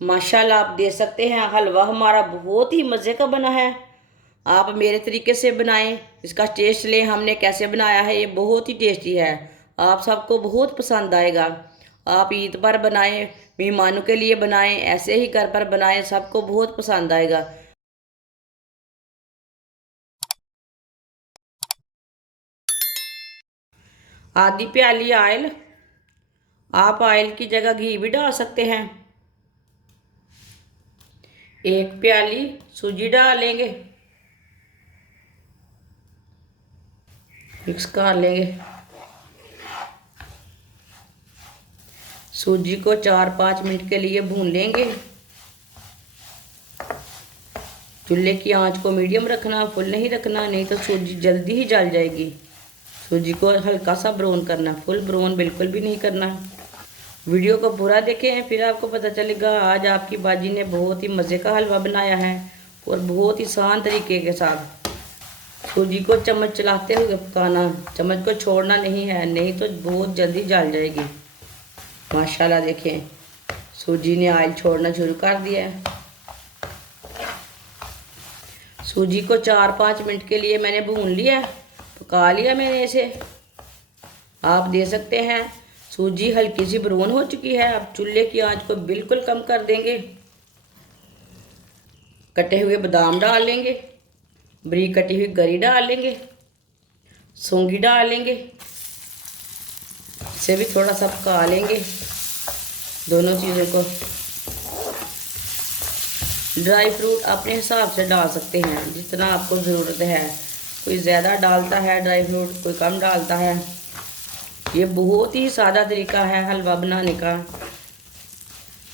माशाल्लाह आप देख सकते हैं हलवा हमारा बहुत ही मज़े का बना है। आप मेरे तरीके से बनाएं, इसका टेस्ट लें हमने कैसे बनाया है। ये बहुत ही टेस्टी है, आप सबको बहुत पसंद आएगा। आप ईद पर बनाएं, मेहमानों के लिए बनाएं, ऐसे ही घर पर बनाएं, सबको बहुत पसंद आएगा। आधी प्याली ऑयल, आप ऑयल की जगह घी भी डाल सकते हैं। एक प्याली सूजी डालेंगे, मिक्स कर लेंगे। सूजी को 4-5 मिनट के लिए भून लेंगे। चूल्हे की आंच को मीडियम रखना, फुल नहीं रखना, नहीं तो सूजी जल्दी ही जल जाएगी। सूजी को हल्का सा ब्राउन करना, फुल ब्राउन बिल्कुल भी नहीं करना। वीडियो को पूरा देखें, फिर आपको पता चलेगा। आज आपकी बाजी ने बहुत ही मज़े का हलवा बनाया है और बहुत ही आसान तरीके के साथ। सूजी को चम्मच चलाते हुए पकाना, चम्मच को छोड़ना नहीं है, नहीं तो बहुत जल्दी जल जाएगी। माशाल्लाह देखें, सूजी ने ऑयल छोड़ना शुरू कर दिया है। सूजी को 4-5 मिनट के लिए मैंने भून लिया, पका लिया मैंने इसे। आप देख सकते हैं सूजी हल्की सी ब्राउन हो चुकी है। अब चूल्हे की आंच को बिल्कुल कम कर देंगे। कटे हुए बादाम डाल लेंगे, बारीक कटी हुई गरी डाल लेंगे, सौंगी डाल लेंगे। इसे भी थोड़ा सा पका लेंगे, दोनों चीज़ों को। ड्राई फ्रूट अपने हिसाब से डाल सकते हैं, जितना आपको ज़रूरत है। कोई ज़्यादा डालता है ड्राई फ्रूट, कोई कम डालता है। ये बहुत ही सादा तरीका है हलवा बनाने का।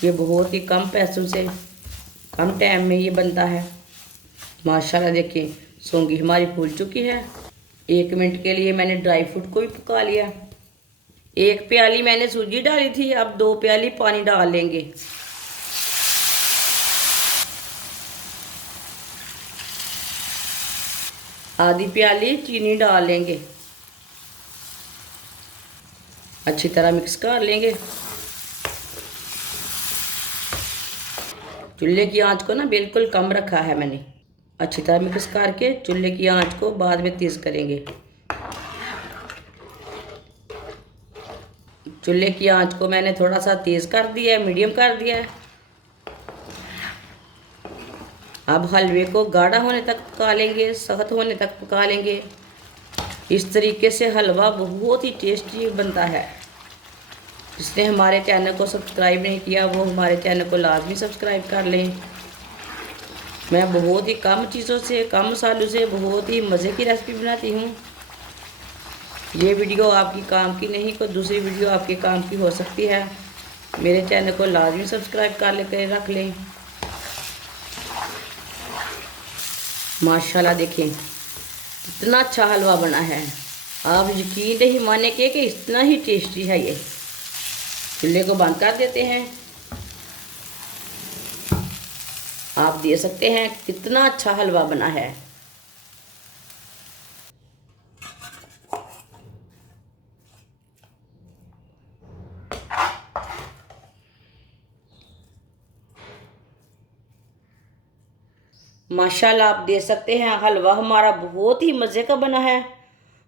ये बहुत ही कम पैसों से कम टाइम में ये बनता है। माशाल्लाह देखिए, सौंगी हमारी फूल चुकी है। 1 मिनट के लिए मैंने ड्राई फ्रूट को भी पका लिया। 1 प्याली मैंने सूजी डाली थी, अब 2 प्याली पानी डाल लेंगे। आधी प्याली चीनी डाल लेंगे, अच्छी तरह मिक्स कर लेंगे। चूल्हे की आंच को ना बिल्कुल कम रखा है मैंने। अच्छी तरह मिक्स करके चूल्हे की आंच को बाद में तेज़ करेंगे। चूल्हे की आंच को मैंने थोड़ा सा तेज़ कर दिया है, मीडियम कर दिया है। अब हलवे को गाढ़ा होने तक पका लेंगे, सख्त होने तक पका लेंगे। इस तरीके से हलवा बहुत ही टेस्टी बनता है। जिसने हमारे चैनल को सब्सक्राइब नहीं किया वो हमारे चैनल को लाजमी सब्सक्राइब कर लें। मैं बहुत ही कम चीज़ों से, कम मसालों से बहुत ही मज़े की रेसिपी बनाती हूँ। ये वीडियो आपकी काम की नहीं, कोई दूसरी वीडियो आपके काम की हो सकती है। मेरे चैनल को लाजमी सब्सक्राइब कर लेकर रख लें। माशाल्लाह देखें कितना अच्छा हलवा बना है। आप यकीन नहीं मानेंगे कि इतना ही टेस्टी है ये। चूल्हे को बंद कर देते हैं। आप देख सकते हैं कितना अच्छा हलवा बना है। माशाल्लाह आप देख सकते हैं हलवा हमारा बहुत ही मज़े का बना है।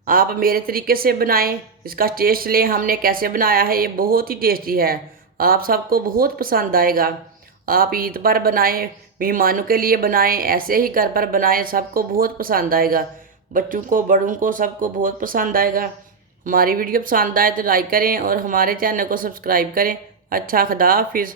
आप मेरे तरीके से बनाएं, इसका टेस्ट लें हमने कैसे बनाया है। ये बहुत ही टेस्टी है, आप सबको बहुत पसंद आएगा। आप ईद पर बनाएं, मेहमानों के लिए बनाएं, ऐसे ही घर पर बनाएं, सबको बहुत पसंद आएगा। बच्चों को, बड़ों को, सबको बहुत पसंद आएगा। हमारी वीडियो पसंद आए तो लाइक करें और हमारे चैनल को सब्सक्राइब करें। अच्छा, खुदा हाफिज़।